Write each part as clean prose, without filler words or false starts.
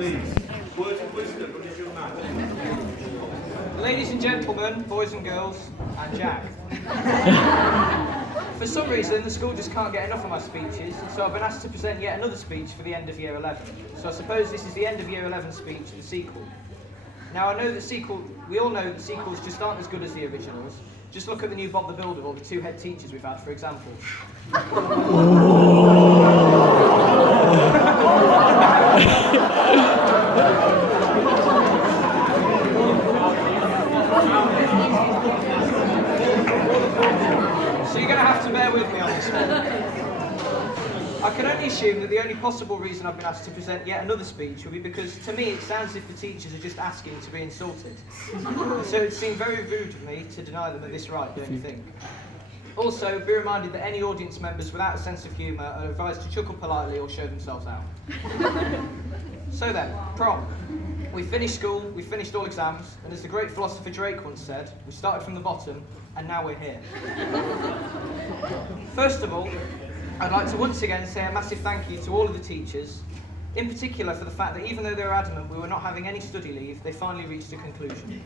please. Words of wisdom from this young man. Ladies and gentlemen, boys and girls, and Jack. For some reason, the school just can't get enough of my speeches, so I've been asked to present yet another speech for the end of Year 11. So I suppose this is the end of Year 11 speech, the sequel. Now I know we all know that sequels just aren't as good as the originals. Just look at the new Bob the Builder or the two head teachers we've had, for example. So you're going to have to bear with me on this one. I can only assume that the only possible reason I've been asked to present yet another speech will be because, to me, it sounds as if the teachers are just asking to be insulted. So it seemed very rude of me to deny them of this right, don't you think? Also, be reminded that any audience members without a sense of humour are advised to chuckle politely or show themselves out. So then, prom. We finished school, we finished all exams, and as the great philosopher Drake once said, we started from the bottom, and now we're here. First of all, I'd like to once again say a massive thank you to all of the teachers, in particular for the fact that even though they were adamant we were not having any study leave, they finally reached a conclusion.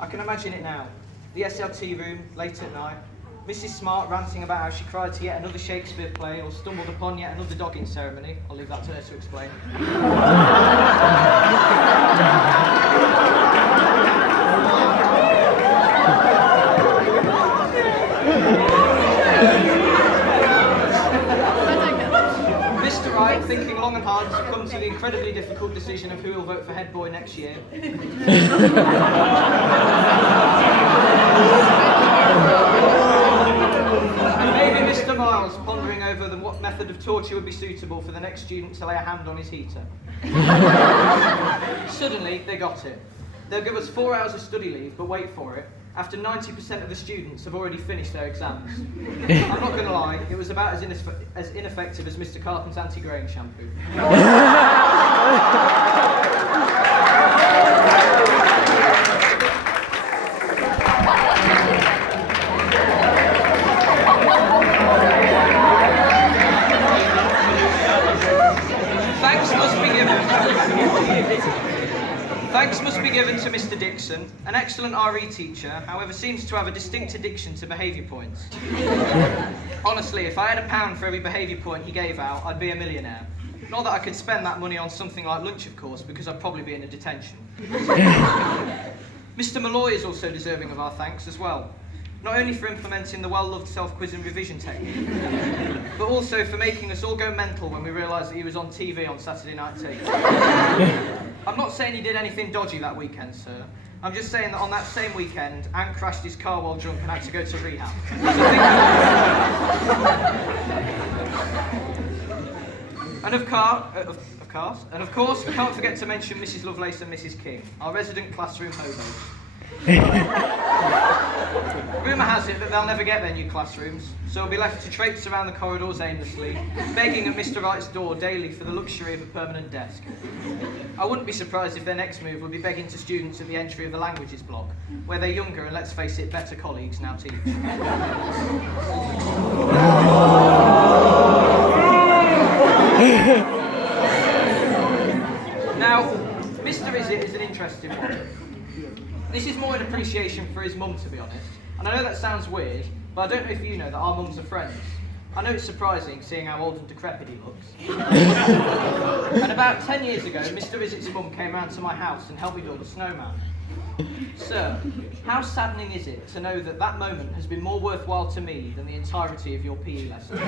I can imagine it now. The SLT room, late at night, Mrs. Smart ranting about how she cried to yet another Shakespeare play or stumbled upon yet another dogging ceremony. I'll leave that to her to explain. Mr. Wright, thinking long and hard, to come to the incredibly difficult decision of who will vote for head boy next year. And maybe Mr. Miles pondering over what method of torture would be suitable for the next student to lay a hand on his heater. Suddenly, they got it. They'll give us 4 hours of study leave, but wait for it. After 90% of the students have already finished their exams. I'm not going to lie, it was about as ineffective as Mr. Carpen's anti-graying shampoo. Thanks must be given to Mr. Dixon, an excellent RE teacher, however seems to have a distinct addiction to behaviour points. Honestly, if I had £1 for every behaviour point he gave out, I'd be a millionaire. Not that I could spend that money on something like lunch, of course, because I'd probably be in a detention. Mr. Malloy is also deserving of our thanks as well. Not only for implementing the well-loved self-quiz and revision technique, but also for making us all go mental when we realised that he was on TV on Saturday Night Tea. I'm not saying he did anything dodgy that weekend, sir. I'm just saying that on that same weekend, Ant crashed his car while drunk and had to go to rehab. And of course, we can't forget to mention Mrs. Lovelace and Mrs. King, our resident classroom hobos. Rumour has it that they'll never get their new classrooms, so we'll be left to traipse around the corridors aimlessly, begging at Mr. Wright's door daily for the luxury of a permanent desk. I wouldn't be surprised if their next move would be begging to students at the entry of the languages block, where their younger and, let's face it, better colleagues now teach. Now, Mr. Izzet is an interesting one. This is more an appreciation for his mum, to be honest. And I know that sounds weird, but I don't know if you know that our mums are friends. I know it's surprising, seeing how old and decrepit he looks. And about 10 years ago, Mr. Izzet's mum came round to my house and helped me build a snowman. Sir, how saddening is it to know that that moment has been more worthwhile to me than the entirety of your PE lesson?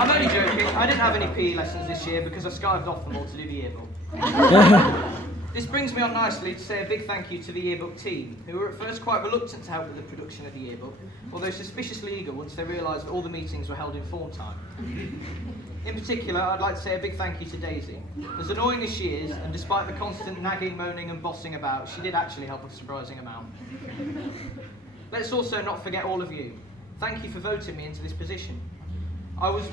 I'm only joking. I didn't have any PE lessons this year because I skived off them all to do the yearbook. This brings me on nicely to say a big thank you to the yearbook team, who were at first quite reluctant to help with the production of the yearbook, although suspiciously eager once they realised that all the meetings were held in form time. In particular, I'd like to say a big thank you to Daisy. As annoying as she is, and despite the constant nagging, moaning and bossing about, she did actually help a surprising amount. Let's also not forget all of you. Thank you for voting me into this position. I was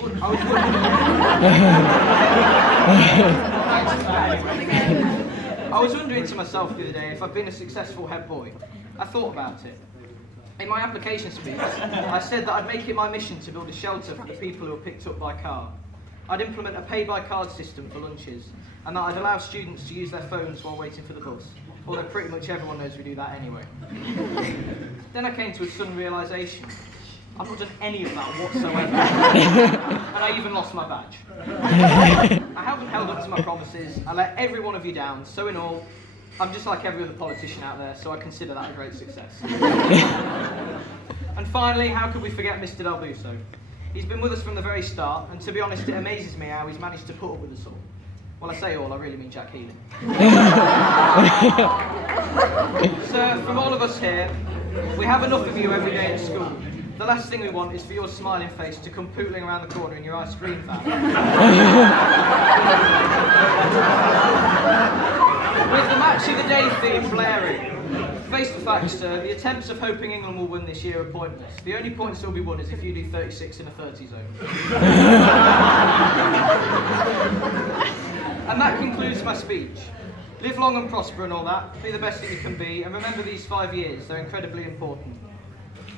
wondering to myself the other day if I've been a successful head boy. I thought about it. In my application speech, I said that I'd make it my mission to build a shelter for the people who are picked up by car. I'd implement a pay-by-card system for lunches, and that I'd allow students to use their phones while waiting for the bus, although pretty much everyone knows we do that anyway. Then I came to a sudden realisation. I've not done any of that whatsoever, and I even lost my badge. I haven't held up to my promises, I let every one of you down, so in all, I'm just like every other politician out there, so I consider that a great success. And finally, how could we forget Mr. Del Busso? He's been with us from the very start, and to be honest, it amazes me how he's managed to put up with us all. Well, I say all, I really mean Jack Healy. Sir, from all of us here, we have enough of you every day at school. The last thing we want is for your smiling face to come pootling around the corner in your ice cream van. With the match of the day theme blaring. Face the facts, sir, the attempts of hoping England will win this year are pointless. The only points that will be won is if you do 36 in a 30 zone. And that concludes my speech. Live long and prosper and all that, be the best that you can be, and remember these 5 years, they're incredibly important.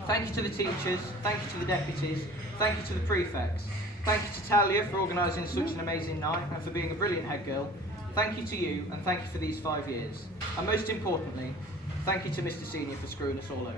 Thank you to the teachers, thank you to the deputies, thank you to the prefects, thank you to Talia for organising such an amazing night and for being a brilliant head girl, thank you to you and thank you for these 5 years. And most importantly, thank you to Mr. Senior for screwing us all over.